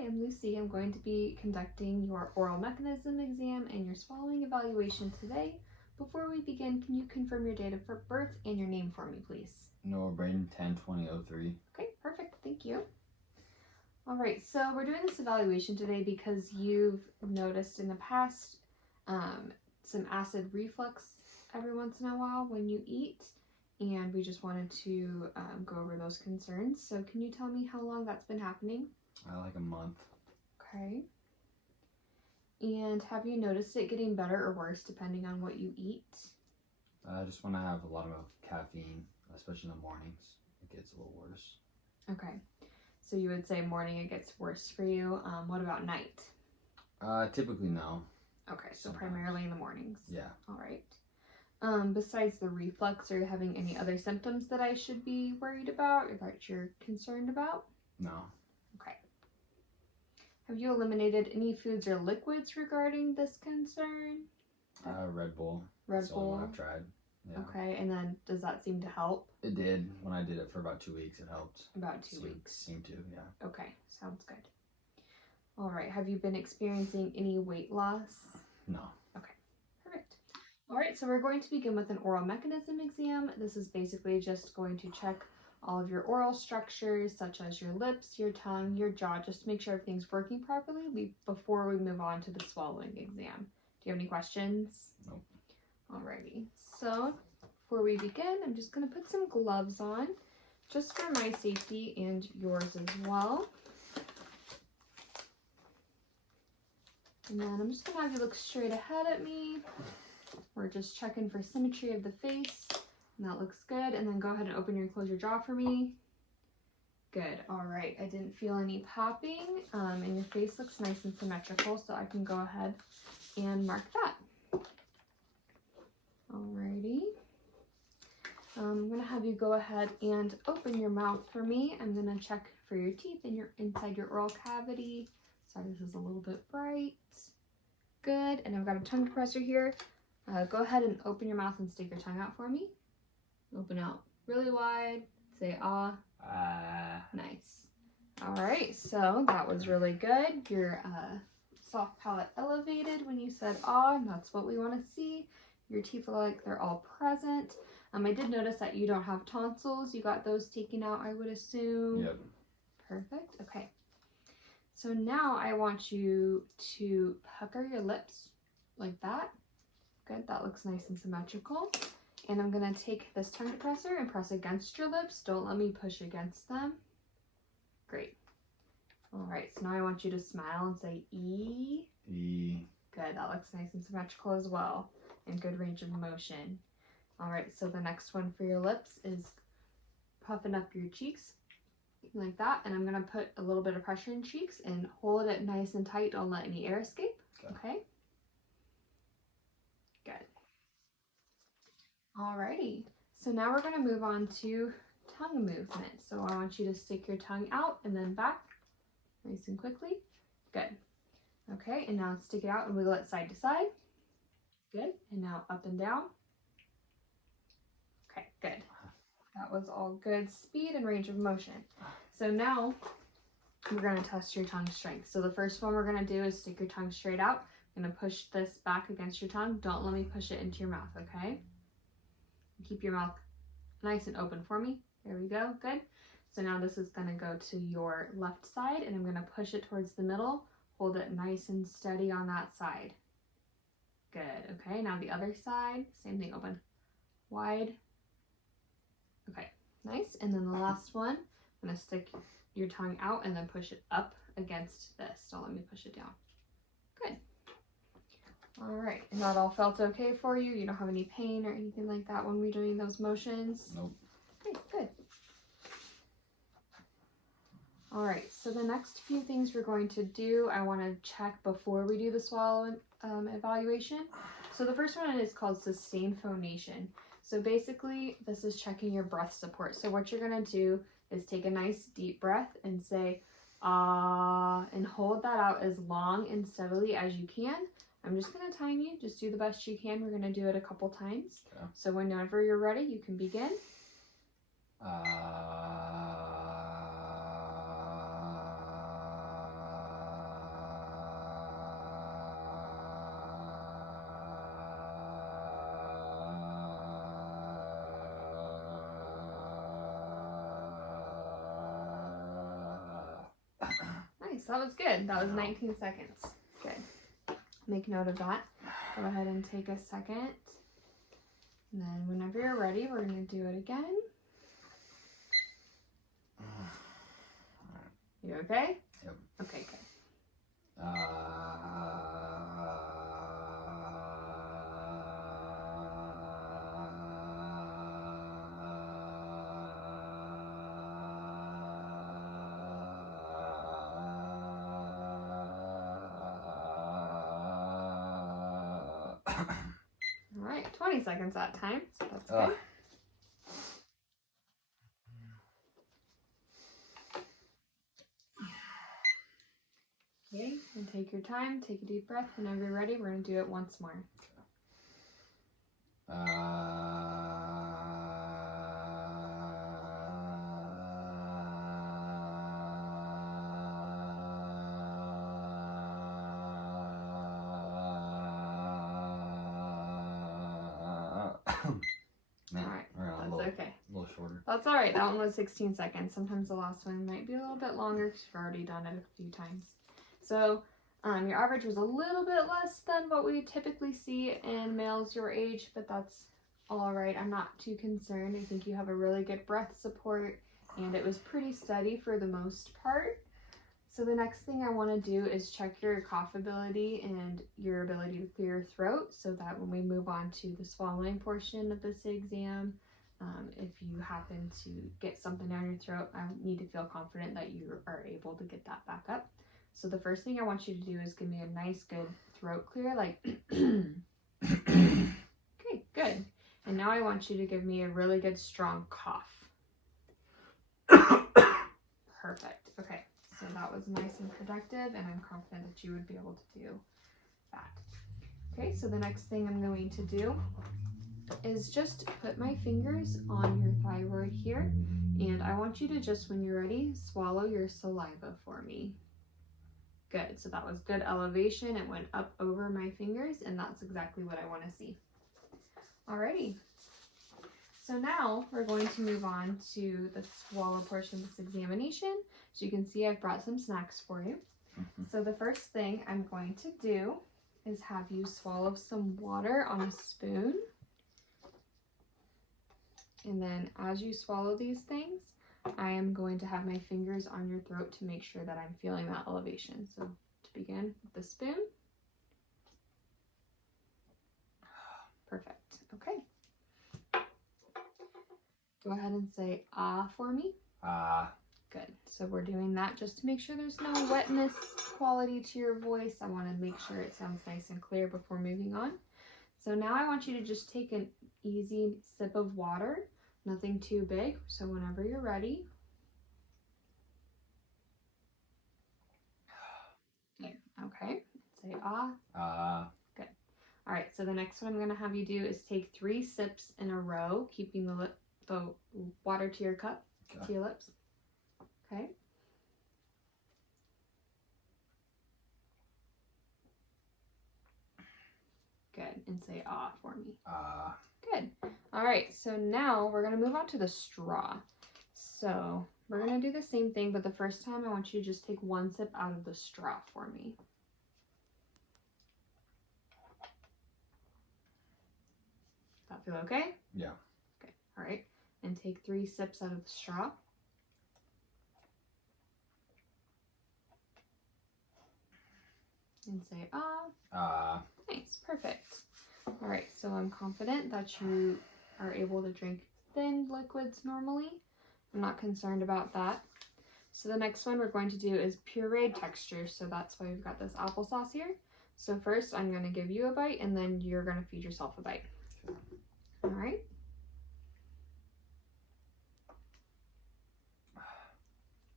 I'm Lucy. I'm going to be conducting your oral mechanism exam and your swallowing evaluation today. Before we begin, can you confirm your date of birth and your name for me, please? Noah Braden, 10/20/03. Okay, perfect. Thank you. All right, so we're doing this evaluation today because you've noticed in the past some acid reflux every once in a while when you eat, and we just wanted to go over those concerns. So can you tell me how long that's been happening? Like a month. Okay. And have you noticed it getting better or worse depending on what you eat? Just when I have a lot of caffeine, especially in the mornings, it gets a little worse. Okay. So you would say morning it gets worse for you. What about night? Typically no. Okay, so Sometimes. primarily in the mornings. Yeah. All right. Besides the reflux, are you having any other symptoms that I should be worried about or that you're concerned about? No. Okay. Have you eliminated any foods or liquids regarding this concern? Red Bull. Red That's the only Bull. one I've tried. Yeah. Okay, and then does that seem to help? It did. When I did it for about 2 weeks, it helped. About 2 weeks. Seemed to, yeah. Okay, sounds good. All right, have you been experiencing any weight loss? No. Okay, perfect. All right, so we're going to begin with an oral mechanism exam. This is basically just going to check all of your oral structures, such as your lips, your tongue, your jaw, just to make sure everything's working properly before we move on to the swallowing exam. Do you have any questions? Nope. Alrighty, so before we begin, I'm just going to put some gloves on, just for my safety and yours as well. And then I'm just going to have you look straight ahead at me. We're just checking for symmetry of the face, and that looks good. And then go ahead and open and close your jaw for me. Good. All right. I didn't feel any popping, and your face looks nice and symmetrical, so I can go ahead and mark that. Alrighty. I'm going to have you go ahead and open your mouth for me. I'm going to check for your teeth and inside your oral cavity. Sorry, this is a little bit bright. Good. And I've got a tongue depressor here. Go ahead and open your mouth and stick your tongue out for me. Open out really wide. Say ah. Nice. All right, so that was really good. Your soft palate elevated when you said ah, and that's what we want to see. Your teeth look like they're all present. I did notice that you don't have tonsils. You got those taken out, I would assume. Yep. Perfect. Okay. So now I want you to pucker your lips like that. Good. That looks nice and symmetrical. And I'm going to take this tongue depressor and press against your lips. Don't let me push against them. Great. All right. So now I want you to smile and say E. E. Good. That looks nice and symmetrical as well. And good range of motion. All right, so the next one for your lips is puffing up your cheeks like that. And I'm gonna put a little bit of pressure in cheeks and hold it nice and tight. Don't let any air escape, okay? Good. Alrighty, so now we're gonna move on to tongue movement. So I want you to stick your tongue out and then back, nice and quickly. Good. Okay, and now stick it out and wiggle it side to side. Good, and now up and down. Okay, good. That was all good speed and range of motion. So now we're going to test your tongue strength. So the first one we're going to do is stick your tongue straight out. I'm going to push this back against your tongue. Don't let me push it into your mouth, okay? Keep your mouth nice and open for me. There we go, good. So now this is going to go to your left side, and I'm going to push it towards the middle. Hold it nice and steady on that side. Good, okay, now the other side, same thing, open wide. Okay, nice, and then the last one, I'm gonna stick your tongue out and then push it up against this. Don't let me push it down. Good. All right, and that all felt okay for you? You don't have any pain or anything like that when we're doing those motions? Nope. Okay, good. All right, so the next few things we're going to do, I want to check before we do the swallow evaluation. So the first one is called sustained phonation. So basically, this is checking your breath support. So what you're going to do is take a nice deep breath and say, ah, and hold that out as long and steadily as you can. I'm just going to time you. Just do the best you can. We're going to do it a couple times. Okay. So whenever you're ready, you can begin. So that was good. That was Wow. 19 seconds. Good. Make note of that. Go ahead and take a second. And then whenever you're ready, we're going to do it again. You okay? Yep. Okay, good. All right, 20 seconds that time, so that's good. Okay, and take your time, take a deep breath. Whenever you're ready, we're going to do it once more. Man, All right, that's okay. A little shorter. That's all right. That one was 16 seconds. Sometimes the last one might be a little bit longer because you've already done it a few times. So your average was a little bit less than what we typically see in males your age, but that's all right. I'm not too concerned. I think you have a really good breath support, and it was pretty steady for the most part. So the next thing I want to do is check your cough ability and your ability to clear your throat, so that when we move on to the swallowing portion of this exam, if you happen to get something down your throat, I need to feel confident that you are able to get that back up. So the first thing I want you to do is give me a nice good throat clear, like okay, good. And now I want you to give me a really good strong cough. Perfect. Okay, so that was nice and productive, and I'm confident that you would be able to do that. Okay, so the next thing I'm going to do is just put my fingers on your thyroid here, and I want you to just, when you're ready, swallow your saliva for me. Good, so that was good elevation. It went up over my fingers, and that's exactly what I want to see. Alrighty, so now we're going to move on to the swallow portion of this examination. So you can see I've brought some snacks for you. So the first thing I'm going to do is have you swallow some water on a spoon. And then as you swallow these things, I am going to have my fingers on your throat to make sure that I'm feeling that elevation. So to begin with the spoon. Perfect. Okay. Go ahead and say ah for me. Ah. Good. So we're doing that just to make sure there's no wetness quality to your voice. I want to make sure it sounds nice and clear before moving on. So now I want you to just take an easy sip of water, nothing too big. So whenever you're ready. Okay. Say ah. Ah. Good. All right. So the next one I'm going to have you do is take 3 sips in a row, keeping the water to your cup, to your lips. Okay. Good. And say ah for me. Ah. Good. All right. So now we're going to move on to the straw. So we're going to do the same thing, but the first time I want you to just take 1 sip out of the straw for me. That feel okay? Yeah. Okay. All right. And take 3 sips out of the straw. And say ah. Ah. Nice. Perfect. All right. So I'm confident that you are able to drink thin liquids normally. I'm not concerned about that. So the next one we're going to do is pureed texture. So that's why we've got this applesauce here. So first I'm going to give you a bite, and then you're going to feed yourself a bite. All right.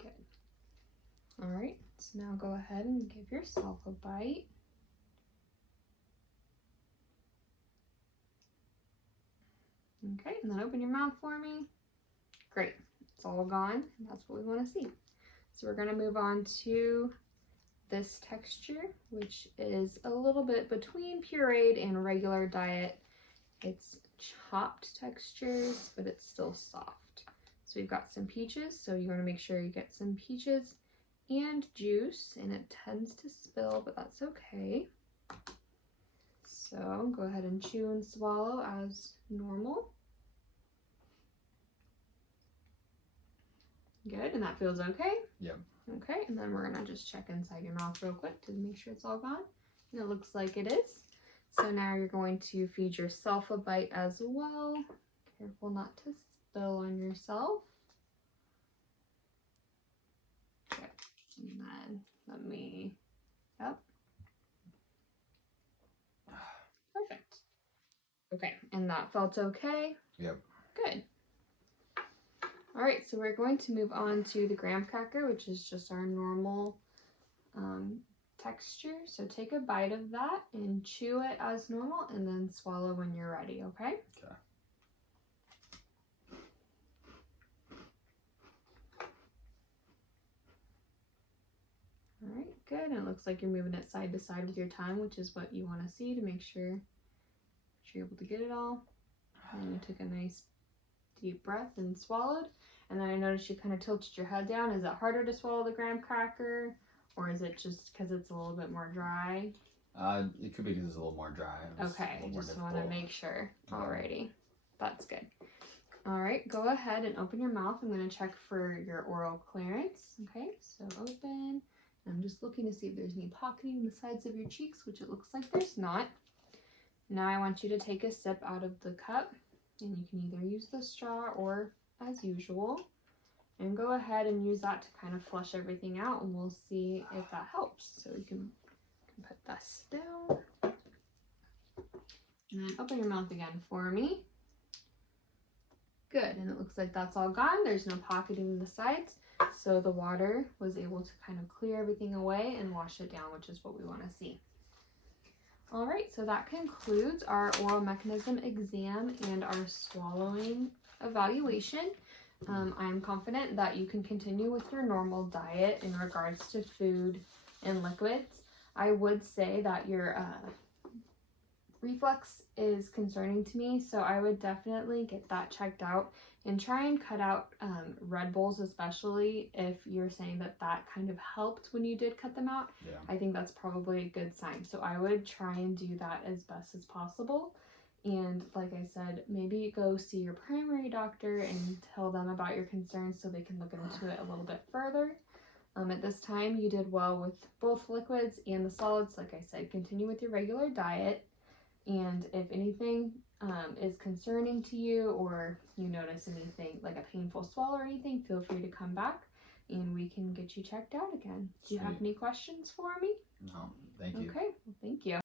Good. All right. So now go ahead and give yourself a bite. Okay, and then open your mouth for me. Great. It's all gone. That's what we want to see. So we're going to move on to this texture, which is a little bit between pureed and regular diet. It's chopped textures, but it's still soft. So we've got some peaches, so you want to make sure you get some peaches and juice, and it tends to spill, but that's okay. So go ahead and chew and swallow as normal. Good, and that feels okay? Yep. Okay, and then we're gonna just check inside your mouth real quick to make sure it's all gone. And it looks like it is. So now you're going to feed yourself a bite as well. Careful not to spill on yourself. Okay, and then let me, yep. Perfect. Okay, and that felt okay? Yep. Good. All right, so we're going to move on to the graham cracker, which is just our normal texture. So take a bite of that and chew it as normal and then swallow when you're ready, okay? Okay. All right, good. And it looks like you're moving it side to side with your tongue, which is what you want to see to make sure you're able to get it all. And you took a nice deep breath and swallowed. And then I noticed you kind of tilted your head down. Is it harder to swallow the graham cracker, or is it just because it's a little bit more dry? It could be because it's a little more dry. Okay, just want to make sure. Alrighty, that's good. All right, go ahead and open your mouth. I'm going to check for your oral clearance. Okay, so open. I'm just looking to see if there's any pocketing in the sides of your cheeks, which it looks like there's not. Now I want you to take a sip out of the cup, and you can either use the straw or as usual, and go ahead and use that to kind of flush everything out, and we'll see if that helps. So you can put this down, and then open your mouth again for me. Good, and it looks like that's all gone. There's no pocketing in the sides, so the water was able to kind of clear everything away and wash it down, which is what we want to see. All right, so that concludes our oral mechanism exam and our swallowing evaluation. I'm confident that you can continue with your normal diet in regards to food and liquids. I would say that your reflux is concerning to me, so I would definitely get that checked out and try and cut out Red Bulls, especially if you're saying that that kind of helped when you did cut them out. Yeah. I think that's probably a good sign. So I would try and do that as best as possible. And like I said, maybe go see your primary doctor and tell them about your concerns so they can look into it a little bit further. At this time, you did well with both liquids and the solids. Like I said, continue with your regular diet. And if anything is concerning to you, or you notice anything like a painful swallow or anything, feel free to come back and we can get you checked out again. Do you have any questions for me? No, thank you. Okay, well, thank you.